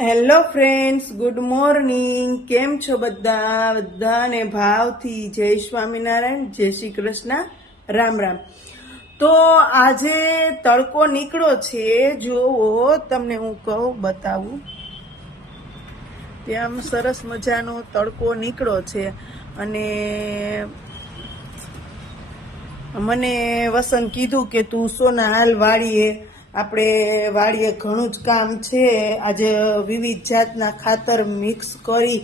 Hello friends good morning કેમ છો બધા? બધાને ભાવથી જય સ્વામિનારાયણ, જય શ્રી કૃષ્ણ. રામ રામ. તો આજે તડકો નીકળો છે. જોવો તમને હું કહું, બતાવું. ત્યાં સરસ મજાનો તડકો નીકળ્યો છે. અને મને વસંત કીધું કે તું સોના હાલ વાળીએ આપણે વાડીએ ઘણું જ કામ છે. આજે વિવિધ જાતના ખાતર મિક્સ કરી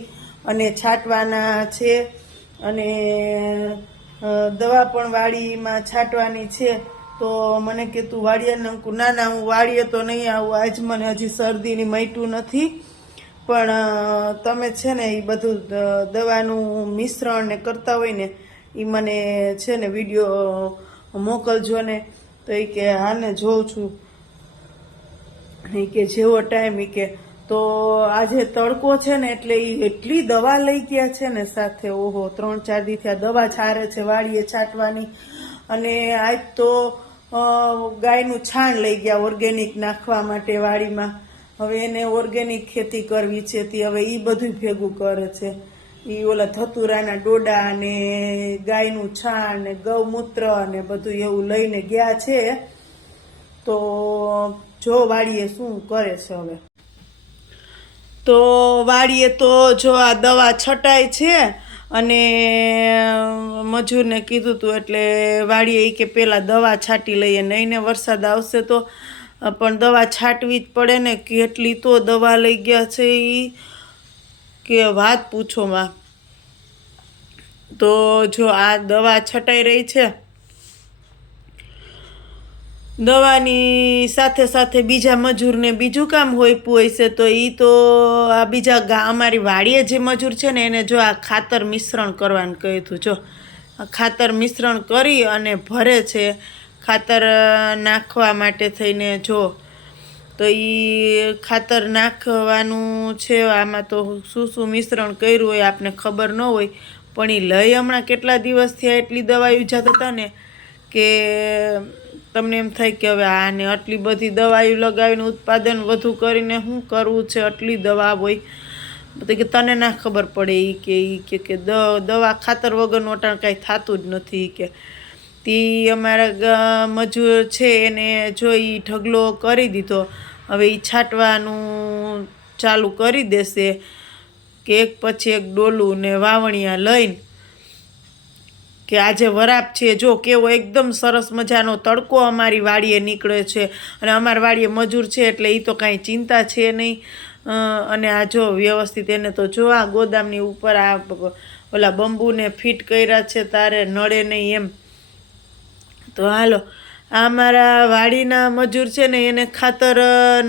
અને છાંટવાના છે. અને દવા પણ વાડીમાં છાંટવાની છે. તો મને કહેતું વાડીએ નંકુ ના ના, હું વાડીએ તો નહીં આવું. આજ મને હજી શરદીની મટ્યું નથી. પણ તમે છે ને એ બધું દવાનું મિશ્રણ ને કરતા હોય ને એ મને છે ને વીડિયો મોકલજો ને. તો એ કે, હા ને, જોઉં છું. ઈ કે જેવો ટાઈમ એ કે, તો આજે તડકો છે ને એટલે એ એટલી દવા લઈ ગયા છે ને સાથે, ઓહો, ત્રણ ચાર દીથી આ દવા છારે છે વાડીએ છાંટવાની. અને આજ તો ગાયનું છાણ લઈ ગયા ઓર્ગેનિક નાખવા માટે વાડીમાં. હવે એને ઓર્ગેનિક ખેતી કરવી છે, તે હવે એ બધું ભેગું કરે છે. એ ઓલા ધતુરાના ડોડા ને ગાયનું છાણ ને ગૌમૂત્ર અને બધું એવું લઈને ગયા છે. તો જો વાડીએ શું કરે છે હવે? તો વાડીએ તો જો આ દવા છટાય છે અને મજૂરને કીધું તું એટલે વાડીએ કે પહેલાં દવા છાંટી લઈએ, નહીં ને વરસાદ આવશે તો પણ દવા છાંટવી જ પડે ને, કેટલી તો દવા લઈ ગયા છે એ કે વાત પૂછો માં. તો જો આ દવા છટાઈ રહી છે દવાની સાથે સાથે બીજા મજૂરને બીજું કામ હોય હોય છે, તો એ તો આ બીજા ગા, અમારી વાડીએ જે મજૂર છે ને, એને જો આ ખાતર મિશ્રણ કરવાનું કહ્યું જો. ખાતર મિશ્રણ કરી અને ભરે છે, ખાતર નાખવા માટે થઈને જો. તો એ ખાતર નાખવાનું છે, આમાં તો શું શું મિશ્રણ કર્યું હોય આપને ખબર ન હોય, પણ એ લઈ હમણાં કેટલા દિવસ થયા એટલી દવા જતા હતા ને કે તમને એમ થાય કે હવે આને આટલી બધી દવાઈ લગાવીને ઉત્પાદન વધુ કરીને શું કરવું છે આટલી દવા હોય? તો કે તને ના ખબર પડે એ કે એ કે કે દવા ખાતર વગરનું અટાણ કાંઈ થતું જ નથી કે. તે અમારા મજૂર છે એને જોઈ ઢગલો કરી દીધો, હવે એ છાંટવાનું ચાલુ કરી દેશે. કે એક પછી એક ડોલું ને વાવણિયા લઈને કે આજે વરાપ છે, જો કેવો એકદમ સરસ મજાનો તડકો અમારી વાડીએ નીકળે છે અને અમારી વાડીએ મજૂર છે એટલે એ તો કાંઈ ચિંતા છે નહીં. અને આ જો વ્યવસ્થિત એને તો જો આ ગોદામની ઉપર આ ઓલા બંબુને ફિટ કર્યા છે, તારે નડે નહીં એમ. તો હાલો, આ અમારા વાડીના મજૂર છે ને એને ખાતર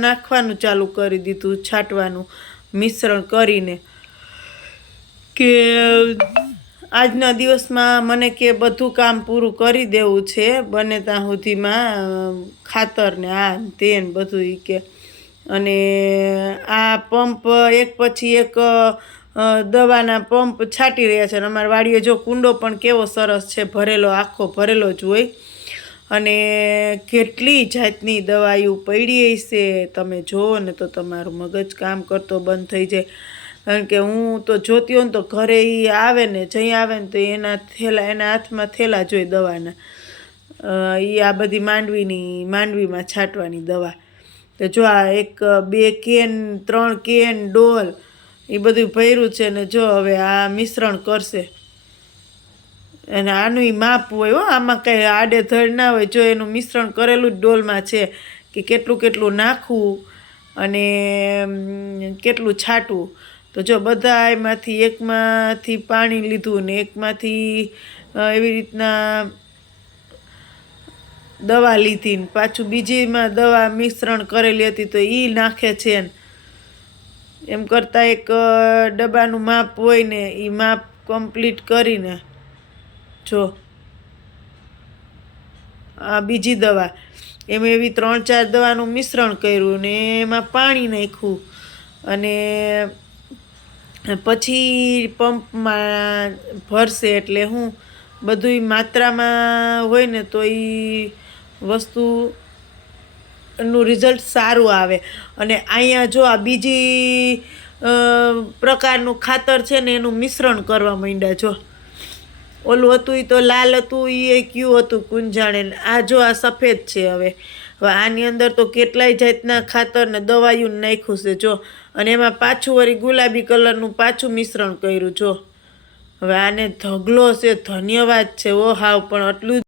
નાખવાનું ચાલુ કરી દીધું, છાંટવાનું, મિશ્રણ કરીને. કે આજના દિવસમાં મને કે બધું કામ પૂરું કરી દેવું છે. બને ત્યાં સુધીમાં ખાતર ને આ તે ને બધું એ કે. અને આ પંપ એક પછી એક દવાના પંપ છાંટી રહ્યા છે. અને અમારા વાડીએ જો કુંડો પણ કેવો સરસ છે, ભરેલો, આખો ભરેલો જ હોય. અને કેટલી જાતની દવાઈઓ પડી છે તમે જુઓ ને તો તમારું મગજ કામ કરતો બંધ થઈ જાય. કારણ કે હું તો જોતી હોઉં તો ઘરે એ આવે ને જઈ આવે ને તો એના થેલા, એના હાથમાં થેલા જોઈ દવાના. એ આ બધી માંડવીની, માંડવીમાં છાંટવાની દવા. તો જો આ એક, બે કેન, ત્રણ કેન, ડોલ એ બધું ભર્યું છે ને જો હવે આ મિશ્રણ કરશે. અને આનું એ માપ હોય હો, આમાં કંઈ આડેધડ ના હોય, જો એનું મિશ્રણ કરેલું જ ડોલમાં છે કે કેટલું કેટલું નાખવું અને કેટલું છાંટવું. તો જો બધા એમાંથી એકમાંથી પાણી લીધું ને એકમાંથી એવી રીતના દવા લીધી ને પાછું બીજીમાં દવા મિશ્રણ કરેલી હતી તો એ નાખે છે ને. એમ કરતાં એક ડબ્બાનું માપ હોય ને એ માપ કમ્પ્લીટ કરીને જો આ બીજી દવા. એમ એવી ત્રણ ચાર દવાનું મિશ્રણ કર્યું ને એમાં પાણી નાખ્યું. અને પછી પંપમાં ભરશે એટલે હું બધુંય માત્રામાં હોય ને તો એ વસ્તુ નું રિઝલ્ટ સારું આવે. અને અહીંયા જો આ બીજી પ્રકારનું ખાતર છે ને એનું મિશ્રણ કરવા માંડ્યા જો. ઓલું હતું એ તો લાલ હતું એ કયું હતું કુંજાણે આ જો આ સફેદ છે હવે. આની અંદર તો કેટલાય જાતના ખાતર ને દવાયું નાખ્યું છે, જો. અને એમાં પાછું વળી ગુલાબી કલરનું પાછું મિશ્રણ કર્યું, જો. હવે આને ધગલો છે, ધન્યવાદ છે, ઓ હાવ, પણ આટલું